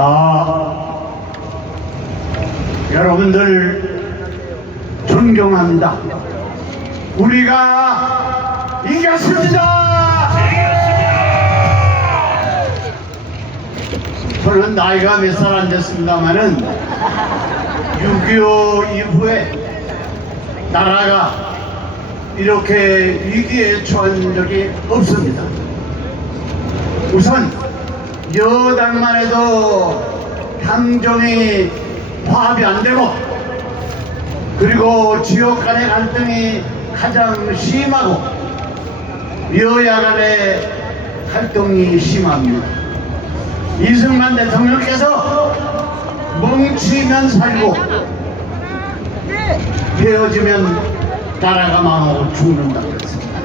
아, 여러분들 존경합니다. 우리가 이겼습니다. 저는 나이가 몇 살 안 됐습니다만은 6.25 이후에 나라가 이렇게 위기에 처한 적이 없습니다. 우선 여당만 해도 당정이 화합이 안 되고 그리고 지역 간의 갈등이 가장 심하고 여야 간의 갈등이 심합니다. 이승만 대통령께서 뭉치면 살고 헤어지면 나라가 망하고 죽는다 그랬습니다.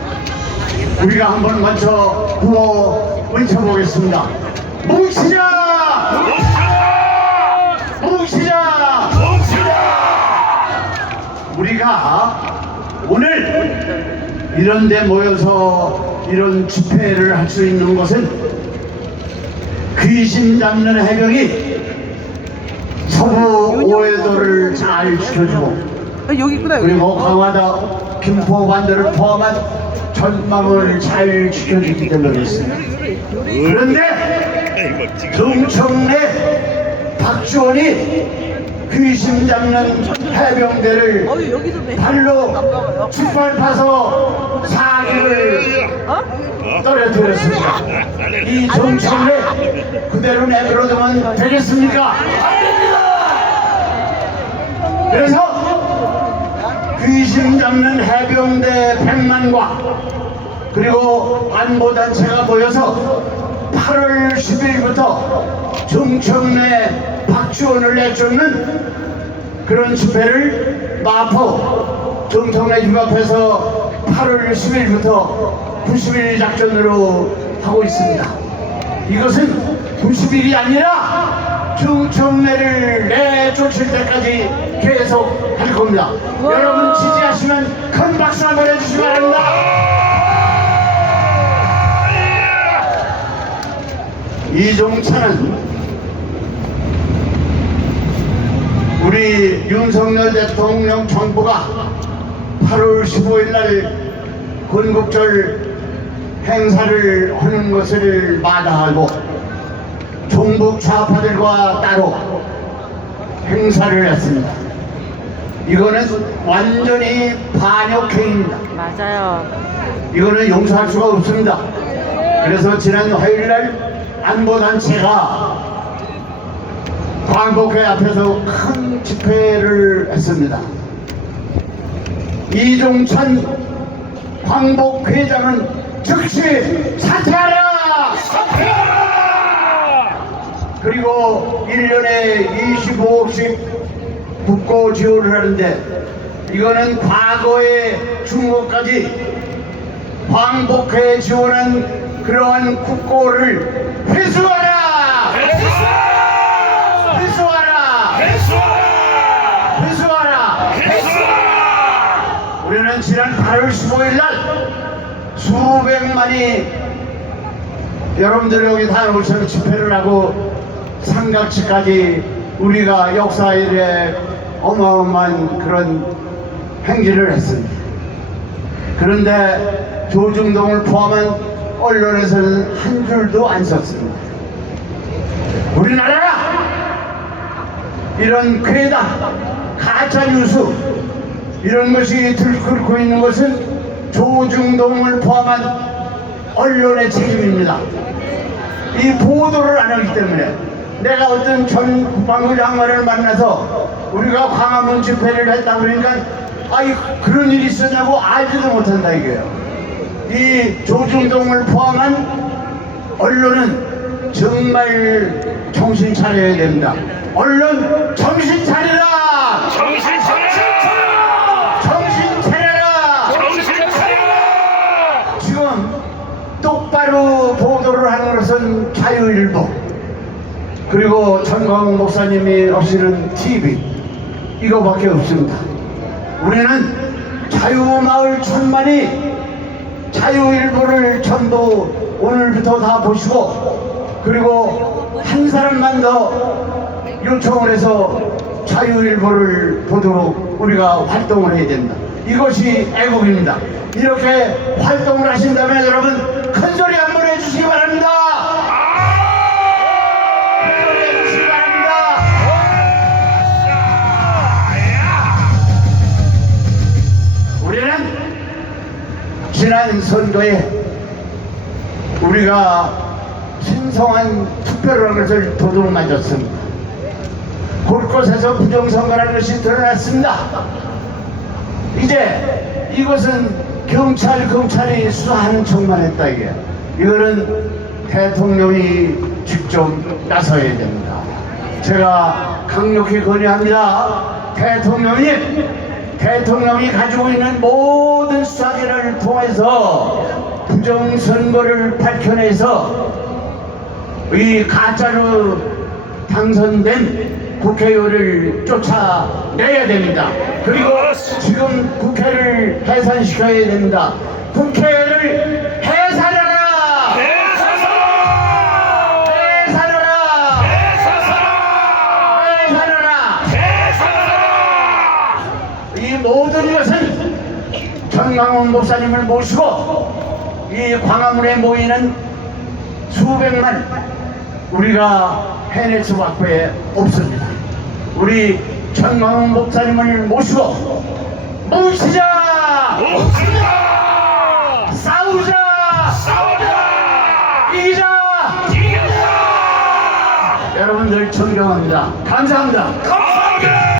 우리가 한번 먼저 구호 외쳐보겠습니다. 뭉치자! 뭉치자! 우리가 오늘 이런 데 모여서 이런 집회를 할 수 있는 것은 귀신 잡는 해병이 서부 오해도를 잘 지켜주고 아, 여기 있구나 여기. 그리고 강화도 김포 반도를 포함한 전망을 잘 지켜주기 때문에 그렇습니다. 그런데 정청래 박지원이 귀신 잡는 해병대를. 발로 짓밟아서 사기를 어? 떨어뜨렸습니다. 이 정청래 그대로 내버려두면 되겠습니까? 안 됩니다! 그래서 귀신 잡는 해병대 100만과 그리고 안보단체가 모여서 8월 10일부터 정청래 박지원을 내쫓는 그런 집회를 마포 정청래 집 앞에서 8월 10일부터 90일 작전으로 하고 있습니다. 이것은 90일이 아니라 정청래를 내쫓을 때까지 계속 할 겁니다. 와. 여러분 지지하시면 큰 박수 한번 해주시기 바랍니다. 이종찬은 우리 윤석열 대통령 정부가 8월 15일 날 건국절 행사를 하는 것을 마다하고 종북 좌파들과 따로 행사를 했습니다. 이거는 완전히 반역행입니다. 맞아요. 이거는 용서할 수가 없습니다. 그래서 지난 화요일 날 안보단체가 광복회 앞에서 큰 집회를 했습니다. 이종찬 광복회장은 즉시 사퇴하라! 사퇴하라! 그리고 1년에 25억씩 국고 지원을 하는데 이거는 과거에 중국까지 광복회에 지원한 그러한 국고를 회수하라! 회수하라! 회수하라! 우리는 지난 8월 15일 날 수백만이 여러분들 여기 다 오셔서 집회를 하고 삼각지까지 우리가 역사 일에 어마어마한 그런 행진을 했습니다. 그런데 조중동을 포함한 언론에서는 한 줄도 안 썼습니다. 우리나라가 이런 괴담, 가짜 뉴스 이런 것이 들끓고 있는 것은 조중동을 포함한 언론의 책임입니다. 이 보도를 안 하기 때문에 내가 어떤 전 국방부 장관을 만나서 우리가 광화문 집회를 했다 그러니까 아이 그런 일이 있었냐고 알지도 못한다 이거예요. 이 조중동을 포함한 언론은 정말 정신 차려야 됩니다. 언론 정신 차리라! 정신 차려! 정신 차려라! 정신 차려! 지금 똑바로 보도를 하는 것은 자유일보 그리고 전광훈 목사님이 하시는 TV 이거밖에 없습니다. 우리는 자유마을 천만이 자유일보를 전부 오늘부터 다 보시고 그리고 한 사람만 더 요청을 해서 자유일보를 보도록 우리가 활동을 해야 된다. 이것이 애국입니다. 이렇게 활동을 하신다면 여러분 큰 소리 한번 해주시기 바랍니다. 지난 선거에 우리가 신성한 투표라는 것을 도둑 맞았습니다. 곳곳에서 부정선거라는 것이 드러났습니다. 이제 이것은 경찰, 검찰이 수사하는 척만 했다 이게. 이거는 대통령이 직접 나서야 됩니다. 제가 강력히 건의합니다. 대통령님, 대통령이 가지고 있는 모든 수사기를 통해서 부정선거를 밝혀내서 이 가짜로 당선된 국회의원을 쫓아내야 됩니다. 그리고 지금 국회를 해산시켜야 됩니다. 국회를 목사님을 모시고 이 광화문에 모이는 수백만 우리가 해낼 수밖에 없습니다. 우리 전광훈 목사님을 모시고 뭉치자! 옥수다! 싸우자! 싸우자! 이기자! 이겼다! 여러분들 존경합니다. 감사합니다!